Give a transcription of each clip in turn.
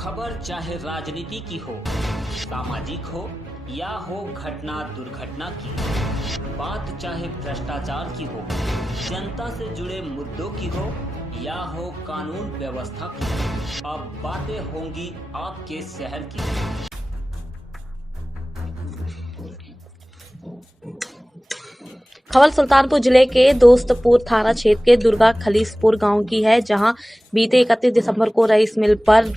खबर चाहे राजनीति की हो, सामाजिक हो या हो घटना दुर्घटना की, बात चाहे भ्रष्टाचार की हो, जनता से जुड़े मुद्दों की हो या हो कानून व्यवस्था की, अब बातें होंगी आपके शहर की। खबर सुल्तानपुर जिले के दोस्तपुर थाना क्षेत्र के दुर्गा खलीसपुर गांव की है, जहां बीते 31 दिसंबर को राइस मिल पर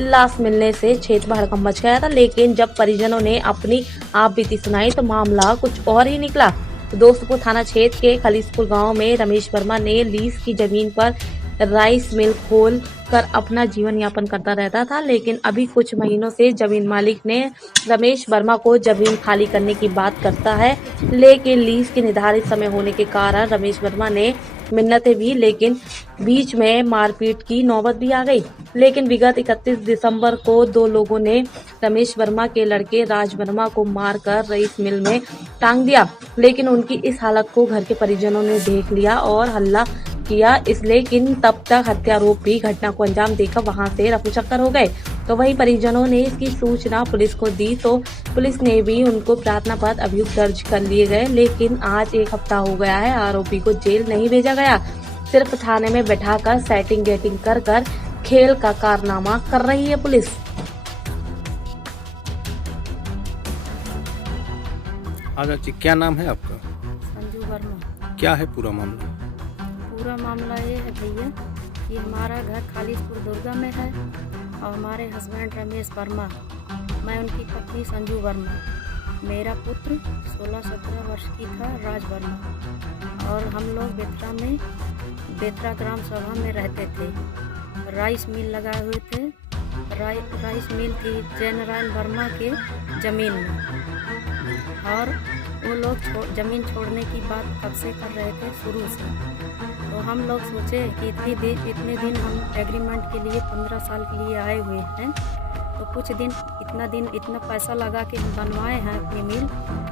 लाश मिलने से क्षेत्र में हड़कंप मच गया था। लेकिन जब परिजनों ने अपनी आपबीती सुनाई तो मामला कुछ और ही निकला। दोस्तपुर थाना क्षेत्र के खलीसपुर गांव में रमेश वर्मा ने लीज की जमीन पर राइस मिल खोल कर अपना जीवन यापन करता रहता था। लेकिन अभी कुछ महीनों से जमीन मालिक ने रमेश वर्मा को जमीन खाली करने की बात करता है, लेकिन लीज के निर्धारित समय होने के कारण रमेश वर्मा ने मिन्नतें भी, लेकिन बीच में मारपीट की नौबत भी आ गई। लेकिन विगत 31 दिसंबर को दो लोगों ने रमेश वर्मा के लड़के राज वर्मा को मारकर राइस मिल में टांग दिया। लेकिन उनकी इस हालत को घर के परिजनों ने देख लिया और हल्ला किया, लेकिन तब तक हत्यारोपी घटना को अंजाम देकर वहां से रफूचक्कर हो गए। तो वही परिजनों ने इसकी सूचना पुलिस को दी तो पुलिस ने भी उनको प्रार्थना पत्र अभियुक्त दर्ज कर लिए गए। लेकिन आज 1 हफ्ता हो गया है, आरोपी को जेल नहीं भेजा गया, सिर्फ थाने में बैठाकर सेटिंग गेटिंग कर कर खेल का कारनामा कर रही है पुलिस। अच्छा जी, क्या नाम है आपका? संजू वर्मा। क्या है पूरा मामला? पूरा मामला ये है भैया कि हमारा घर खालिसपुर दुर्गा में है और हमारे हस्बैंड रमेश वर्मा, मैं उनकी पत्नी संजू वर्मा, मेरा पुत्र 16-17 वर्ष की था राज वर्मा, और हम लोग बेतरा ग्राम सभा में रहते थे। राइस मिल लगाए हुए थे। राइस मिल थी जयनारायण वर्मा के ज़मीन में, और वो लोग ज़मीन छोड़ने की बात कब से कर रहे थे, शुरू से। तो हम लोग सोचे कि इतने दिन हम एग्रीमेंट के लिए 15 साल के लिए आए हुए हैं, तो कुछ दिन इतना पैसा लगा के हम बनवाए हैं अपनी मिल,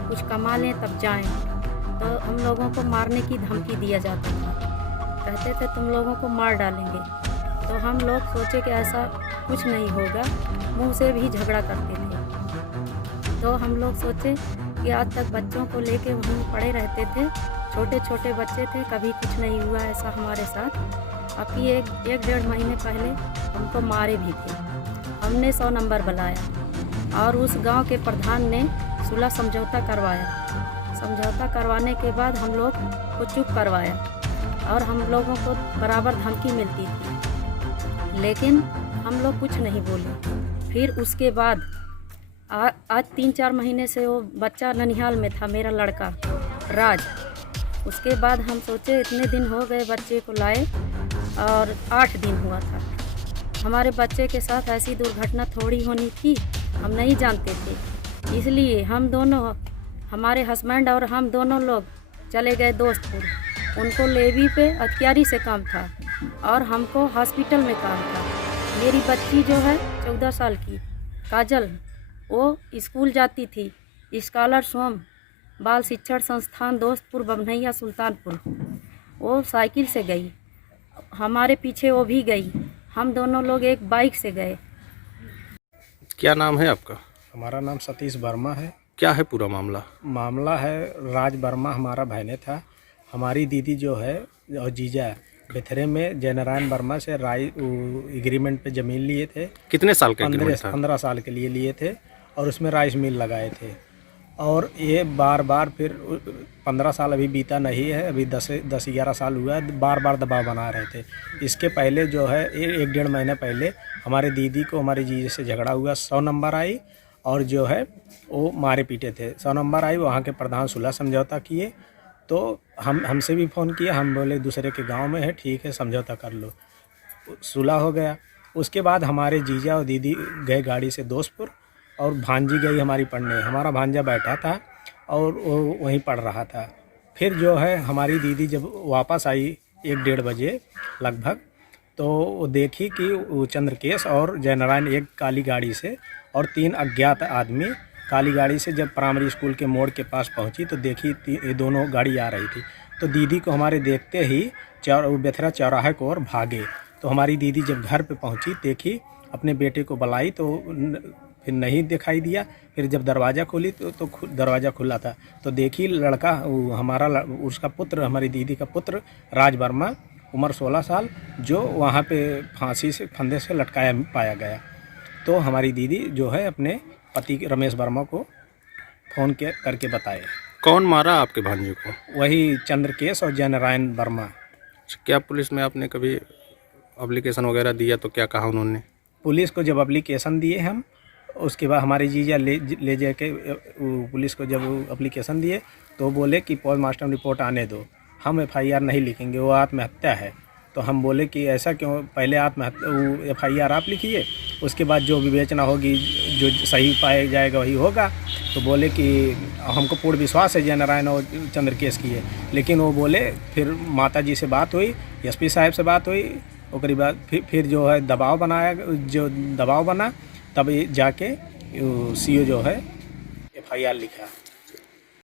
कुछ कमा लें तब जाएं। तो हम लोगों को मारने की धमकी दिया जाता था, कहते थे तुम लोगों को मार डालेंगे। तो हम लोग सोचे कि ऐसा कुछ नहीं होगा, मुंह से भी झगड़ा करते थे। तो हम लोग सोचे कि आज तक बच्चों को लेके वहीं पड़े रहते थे, छोटे छोटे बच्चे थे, कभी कुछ नहीं हुआ ऐसा हमारे साथ। अभी एक 1-1.5 महीने पहले हमको मारे भी थे। हमने 100 नंबर बुलाया और उस गांव के प्रधान ने सुलह समझौता करवाया। समझौता करवाने के बाद हम लोग को चुप करवाया और हम लोगों को बराबर धमकी मिलती थी, लेकिन हम लोग कुछ नहीं बोले। फिर उसके बाद आज 3-4 महीने से वो बच्चा ननिहाल में था, मेरा लड़का राज। उसके बाद हम सोचे इतने दिन हो गए बच्चे को लाए और 8 दिन हुआ था। हमारे बच्चे के साथ ऐसी दुर्घटना थोड़ी होनी थी, हम नहीं जानते थे। इसलिए हम दोनों, हमारे हस्बैंड और हम दोनों लोग चले गए दोस्तपुर। उनको लेवी पे अखियारी से काम था और हमको हॉस्पिटल में काम था। मेरी बच्ची जो है 14 साल की काजल, वो स्कूल जाती थी, स्कॉलर स्वयं बाल शिक्षण संस्थान दोस्तपुर बमनैया सुल्तानपुर। वो साइकिल से गई, हमारे पीछे वो भी गई, हम दोनों लोग एक बाइक से गए। क्या नाम है आपका? हमारा नाम सतीश वर्मा है। क्या है पूरा मामला? मामला है राज वर्मा हमारा भाईने था। हमारी दीदी जो है और जीजा बेथरे में जयनारायण वर्मा से एग्रीमेंट पे ज़मीन लिए थे। कितने साल का एग्रीमेंट था? 15 साल के लिए थे और उसमें राइस मिल लगाए थे। और ये बार फिर 15 साल अभी बीता नहीं है, अभी 10-11 साल हुआ है, बार दबाव बना रहे थे। इसके पहले जो है 1-1.5 महीने पहले हमारे दीदी को हमारी जीजे से झगड़ा हुआ, 100 नंबर आई और जो है वो मारे पीटे थे। 100 नंबर आई, वहाँ के प्रधान सुलह समझौता किए, तो हमसे भी फ़ोन किया, हम बोले दूसरे के गांव में है, ठीक है समझौता कर लो, सुलह हो गया। उसके बाद हमारे जीजा और दीदी गए गाड़ी से दोस्तपुर और भांजी गई हमारी पढ़ने। हमारा भांजा बैठा था और वो वहीं पढ़ रहा था। फिर जो है हमारी दीदी जब वापस आई 1-1.5 बजे लगभग, तो वो देखी कि वो चंद्रकेश और जयनारायण एक काली गाड़ी से और 3 अज्ञात आदमी काली गाड़ी से जब प्राइमरी स्कूल के मोड़ के पास पहुंची तो देखी ये दोनों गाड़ी आ रही थी। तो दीदी को हमारे देखते ही बेथरा चौराहे को और भागे। तो हमारी दीदी जब घर पे पहुंची देखी अपने बेटे को बुलाई तो फिर नहीं दिखाई दिया। फिर जब दरवाज़ा खोली तो दरवाज़ा खुला था, तो देखी लड़का उसका पुत्र, हमारी दीदी का पुत्र राज वर्मा, उम्र 16 साल, जो वहाँ पे फंदे से लटकाया पाया गया। तो हमारी दीदी जो है अपने पति रमेश वर्मा को फ़ोन करके बताए। कौन मारा आपके भांजे को? वही चंद्रकेश और जयनारायण वर्मा। क्या पुलिस में आपने कभी एप्लीकेशन वगैरह दिया तो क्या कहा उन्होंने? पुलिस को जब एप्लीकेशन दिए हम, उसके बाद हमारे जीजा ले जाके पुलिस को जब एप्लीकेशन दिए तो बोले कि पोस्टमार्टम रिपोर्ट आने दो, हम FIR नहीं लिखेंगे, वो आत्महत्या है। तो हम बोले कि ऐसा क्यों, पहले FIR आप लिखिए, उसके बाद जो विवेचना होगी, जो सही पाया जाएगा वही होगा। तो बोले कि हमको पूर्ण विश्वास है जयनारायण और चंद्रकेश की है, लेकिन वो बोले, फिर माता जी से बात हुई, SP साहब से बात हुई, उसके बाद फिर जो है दबाव बना, तब जाके CO जो है FIR लिखा।